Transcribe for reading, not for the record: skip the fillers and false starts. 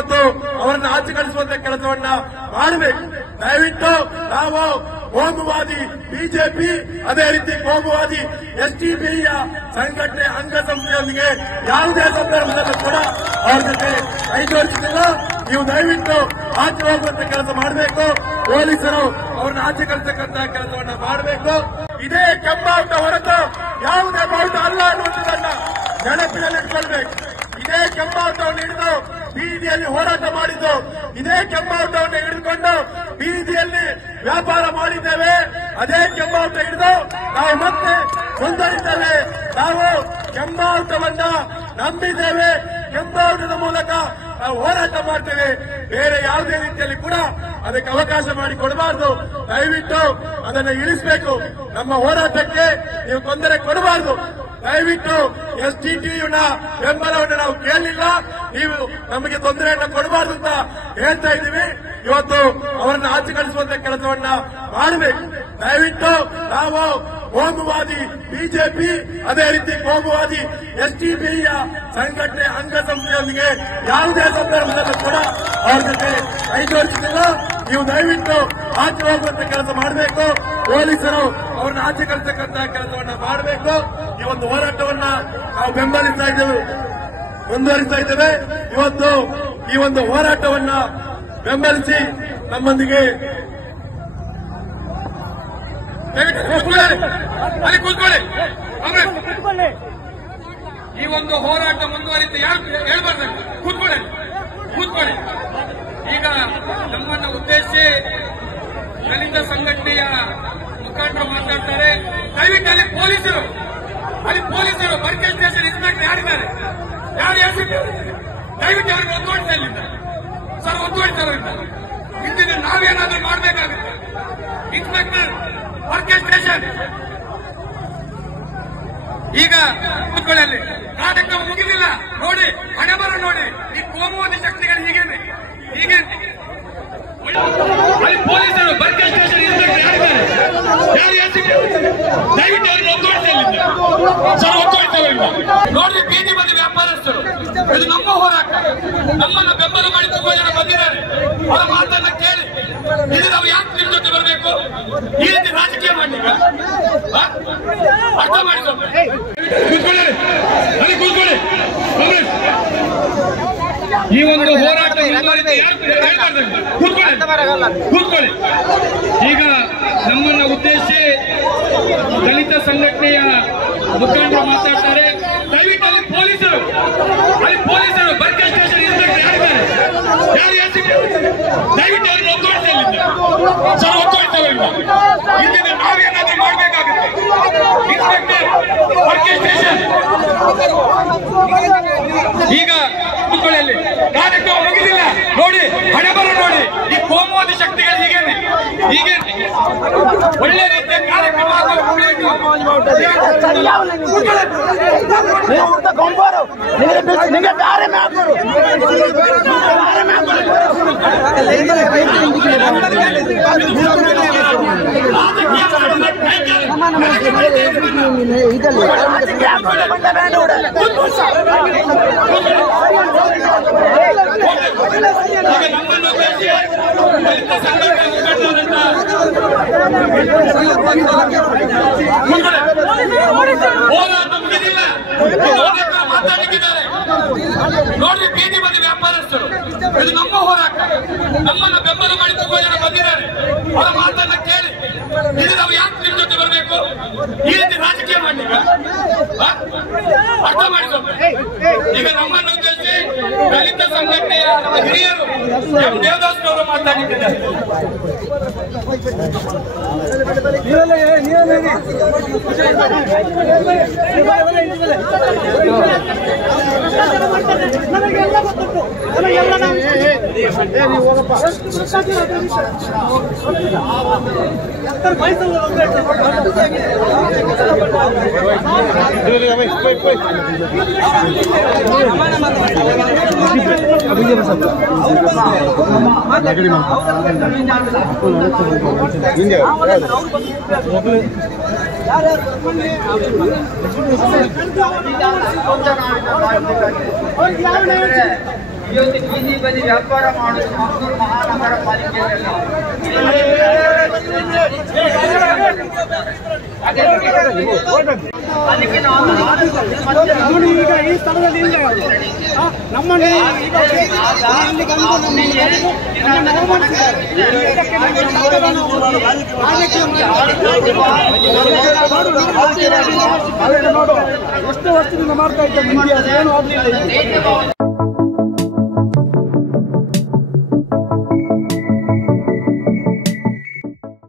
ಇವತ್ತು ಅವರನ್ನು ಆಚೆ ಕಳಿಸುವಂತ ಕೆಲಸವನ್ನ ಮಾಡಬೇಕು. ದಯವಿಟ್ಟು ನಾವು ಕೋಮುವಾದಿ ಬಿಜೆಪಿ ಅದೇ ರೀತಿ ಕೋಮುವಾದಿ ಎಸ್ಟಿಪಿಯ ಸಂಘಟನೆ ಅಂಗಸಂಸ್ಥೆಯೊಂದಿಗೆ ಯಾವುದೇ ಸಂದರ್ಭದಲ್ಲೂ ಕೂಡ ಅವ್ರ ಜೊತೆ ಕೈ ಜೋಡಿಸಿಲ್ಲ. ನೀವು ದಯವಿಟ್ಟು ಆಚೆ ಹೋಗುವಂತ ಕೆಲಸ ಮಾಡಬೇಕು. ಪೊಲೀಸರು ಅವ್ರನ್ನ ಆಚೆ ಕಳಿಸತಕ್ಕಂತ ಕೆಲಸವನ್ನ ಮಾಡಬೇಕು. ಇದೇ ಕೆಂಬಾಟ ಹೊರತು ಯಾವುದೇ ಬಾವುಟ ಅಲ್ಲ ಅನ್ನುವಂಥದ್ದನ್ನ ನೆನಪಿನಲ್ಲಿಟ್ಕೊಳ್ಬೇಕು. ಇದೇ ಕೆಂಬಾಟವನ್ನು ಹಿಡಿದು ಬೀದಿಯಲ್ಲಿ ಹೋರಾಟ ಮಾಡಿದ್ದು, ಇದೇ ಕೆಂಬಾಟವನ್ನು ಹಿಡಿದುಕೊಂಡು ಬೀದಿಯಲ್ಲಿ ವ್ಯಾಪಾರ ಮಾಡಿದ್ದೇವೆ. ಅದೇ ಕೆಂಬಾಟ ಹಿಡಿದು ನಾವು ಮತ್ತೆ ಮುಂದುವರಿದ್ದೇವೆ. ನಾವು ಕೆಂಬಾಟವನ್ನ ನಂಬಿದ್ದೇವೆ. ಕೆಂಬಾಟದ ಮೂಲಕ ನಾವು ಹೋರಾಟ ಮಾಡ್ತೇವೆ. ಬೇರೆ ಯಾವುದೇ ರೀತಿಯಲ್ಲಿ ಕೂಡ ಅದಕ್ಕೆ ಅವಕಾಶ ಮಾಡಿಕೊಡಬಾರದು. ದಯವಿಟ್ಟು ಅದನ್ನು ಇಳಿಸಬೇಕು. ನಮ್ಮ ಹೋರಾಟಕ್ಕೆ ನೀವು ತೊಂದರೆ ಕೊಡಬಾರದು. ದಯವಿಟ್ಟು ಎಸ್ಟಿಟಿಯುನ ಬೆಂಬಲವನ್ನು ನಾವು ಕೇಳಲಿಲ್ಲ. ನೀವು ನಮಗೆ ತೊಂದರೆಯನ್ನು ಕೊಡಬಾರದು ಅಂತ ಹೇಳ್ತಾ ಇದ್ದೀವಿ. ಇವತ್ತು ಅವರನ್ನು ಆಚೆ ಕಳಿಸುವಂತ ಕೆಲಸವನ್ನ ಮಾಡಬೇಕು. ದಯವಿಟ್ಟು ನಾವು ಕೋಮುವಾದಿ ಬಿಜೆಪಿ ಅದೇ ರೀತಿ ಕೋಮುವಾದಿ ಎಸ್ಟಿಪಿಯ ಸಂಘಟನೆ ಅಂಗಸಂಸ್ಥೆಯೊಂದಿಗೆ ಯಾವುದೇ ಸಂದರ್ಭದಲ್ಲೂ ಕೂಡ ಅವ್ರ ಜೊತೆ ಕೈ ಜೋಡಿಸಿಲ್ಲ. ನೀವು ದಯವಿಟ್ಟು ಆಚೆ ಹೋಗುವಂತ ಕೆಲಸ ಮಾಡಬೇಕು. ಪೊಲೀಸರು ಅವ್ರನ್ನ ಆಚೆ ಕಳಿಸತಕ್ಕಂತ ಕೆಲಸವನ್ನ ಮಾಡಬೇಕು. ಈ ಒಂದು ಹೋರಾಟವನ್ನ ನಾವು ಬೆಂಬಲಿಸ್ತಾ ಇದ್ದೇವೆ, ಮುಂದುವರಿಸ್ತಾ ಇದ್ದೇವೆ. ಇವತ್ತು ಈ ಒಂದು ಹೋರಾಟವನ್ನ ಬೆಂಬಲಿಸಿ ನಮ್ಮೊಂದಿಗೆ ಅಲ್ಲಿ ಕೂತ್ಕೊಳ್ಳಿ. ಈ ಒಂದು ಹೋರಾಟ ಮುಂದುವರಿತು. ಯಾರು ಹೇಳ್ಬಾರ್ದು, ಕೂತ್ಕೊಳ್ಳಿ. ಈಗ ನಮ್ಮನ್ನ ಉದ್ದೇಶಿಸಿ ದಲಿತ ಸಂಘಟನೆಯ ಮುಖಂಡರು ಮಾತಾಡ್ತಾರೆ. ದಯವಿಟ್ಟು ಅಲ್ಲಿ ಪೊಲೀಸರು ಬರ್ಕೆ ಸ್ಟೇಷನ್ ಇನ್ಸ್ಪೆಕ್ಟರ್ ಯಾರಿದ್ದಾರೆ, ಯಾರು ಹೇಳ್ತಿದ್ದಾರೆ, ದಯವಿಟ್ಟು ಅವ್ರಿಗೆ ಒತ್ತುವಡಿಸ್ತಾ ಇಲ್ಲಿಂದ ಸರ್, ಒತ್ತುವಡಿಸೋದ್ರಿಂದ ಇಂದಿನ ನಾವೇನಾದ್ರೂ ಮಾಡಬೇಕಾಗುತ್ತೆ. ಇನ್ಸ್ಪೆಕ್ಟರ್ ಬರ್ಕೆ ಸ್ಟೇಷನ್ ಈಗ ಕೂತ್ಕೊಳ್ಳಿ. ಕಾರ್ಯಕ್ರಮ ಮುಗಿಲಿಲ್ಲ ನೋಡಿ, ಹಣೆಬರ ನೋಡಿ. ಈ ಕೋಮುವಾದಿ ಶಕ್ತಿಗಳು ಹೀಗೇನೆ. ಅಲ್ಲಿ ಪೊಲೀಸರು ಬರ್ಕೆ ಸ್ಟೇಷನ್ ಇನ್ಸ್ಪೆಕ್ಟರ್ ಯಾರಿದ್ದಾರೆ, ದಯವಿಟ್ಟು ಅವ್ರನ್ನ ಒತ್ತುವಡಿಸೋದ್ರಿಂದ ನೋಡ್ರಿ. ಬೀದಿ ಬದಿ ವ್ಯಾಪಾರಸ್ಥರು, ಇದು ನಮ್ಮ ಹೋರಾಟ. ನಮ್ಮನ್ನು ಬೆಂಬಲ ಮಾಡಿ ತುಂಬಾ ಜನ ಬಂದಿದ್ದಾರೆ. ಅವರ ಮಾತನ್ನ ಕೇಳಿ ಇದು ನಾವು ಯಾಕೆ ನಿಮ್ ಜೊತೆ ಬರಬೇಕು, ಈ ರೀತಿ ರಾಜಕೀಯ ಮಾಡ್ಲಿಕ್ಕ ಅರ್ಥ ಮಾಡಿ. ಕೂತ್ಕೊಳ್ಳಿ. ಈ ಒಂದು ಹೋರಾಟ ಕೂತ್ಕೊಳ್ಳಿ. ಈಗ ನಮ್ಮನ್ನ ಉದ್ದೇಶಿಸಿ ದಲಿತ ಸಂಘಟನೆಯ ಮುಖಂಡರು ಮಾತಾಡ್ತಾರೆ. ದಯವಿಟ್ಟು ಅಲ್ಲಿ ಪೊಲೀಸರು ಬರ್ಕೆ ಸ್ಟೇಷನ್ ಇನ್ಸ್ಪೆಕ್ಟರ್ ಯಾರಿದ್ದಾರೆ, ಯಾರು ಹೇಳ್ತಿದ್ದಾರೆ, ದಯವಿಟ್ಟು ಅವ್ರನ್ನ ಒತ್ತುವಡಿಸ್ತಾ ಇಲ್ಲಿಂದ ಸರ್, ಒತ್ತುವಡಿಸೋದ್ರಿಂದ ಇಂದಿನ ನಾವೇನಾದ್ರೂ ಮಾಡಬೇಕಾಗುತ್ತೆ. ಇನ್ಸ್ಪೆಕ್ಟರ್ ಬರ್ಕೆ ಸ್ಟೇಷನ್ ಈಗ ಕೂತ್ಕೊಳ್ಳಿ. ಕಾರ್ಯಕ್ರಮ ಮುಗಿದಿಲ್ಲ ನೋಡಿ, ಹಣೆಬರ ನೋಡಿ. ಈ ಕೋಮುವಾದಿ ಶಕ್ತಿಗಳು ಹೀಗೇನೆ. ಒಳ್ಳೆ ರೀತಿಯ ಕಾರ್ಯಕ್ರಮ ಹೋರಾಟ ಮುಗಿದಿಲ್ಲ, ಮಾತಾಡಲಿಕ್ಕಿದ್ದಾರೆ ನೋಡ್ರಿ. ಬೀದಿ ಬದಿ ವ್ಯಾಪಾರಸ್ಥರು, ಇದು ನಮ್ಮ ಹೋರಾಟ. ನಮ್ಮನ್ನ ಬೆಂಬಲ ಮಾಡಿ ತುಂಬಾ ಜನ ಬಂದಿದ್ದಾರೆ. ಅವರ ಮಾತನ್ನ ಕೇಳಿ ಇದು ನಾವು ಯಾಕೆ ನಿಮ್ ಜೊತೆ ಬರಬೇಕು, ಈ ರೀತಿ ರಾಜಕೀಯ ಮಾಡ್ಲಿಕ್ಕ ಅರ್ಥ ಮಾಡಿ. ಈಗ ನಮ್ಮನ್ನು ಉದ್ದೇಶಿಸಿ ದಲಿತ ಸಂಘಟನೆಯ ಹಿರಿಯರು ಎಂ ದೇವದಾಸ್ ಅವರು ಮಾತಾಡಲಿಕ್ಕಿದ್ದಾರೆ. ಇವತ್ತು ಬೀದಿ ಬದಿ ವ್ಯಾಪಾರ ಮಾಡುವುದು ಮಂಗಳೂರು ಮಹಾನಗರ ಪಾಲಿಕೆಯಲ್ಲಿ ಈಗ ಈ ಸ್ಥಳದಲ್ಲಿ ಇಲ್ಲ ನಮ್ಮನ್ನು ಎಷ್ಟು ವರ್ಷದಿಂದ ಮಾಡ್ತಾ ಇದ್ದಾರೆ ಏನು ಆಗಲಿಲ್ಲ.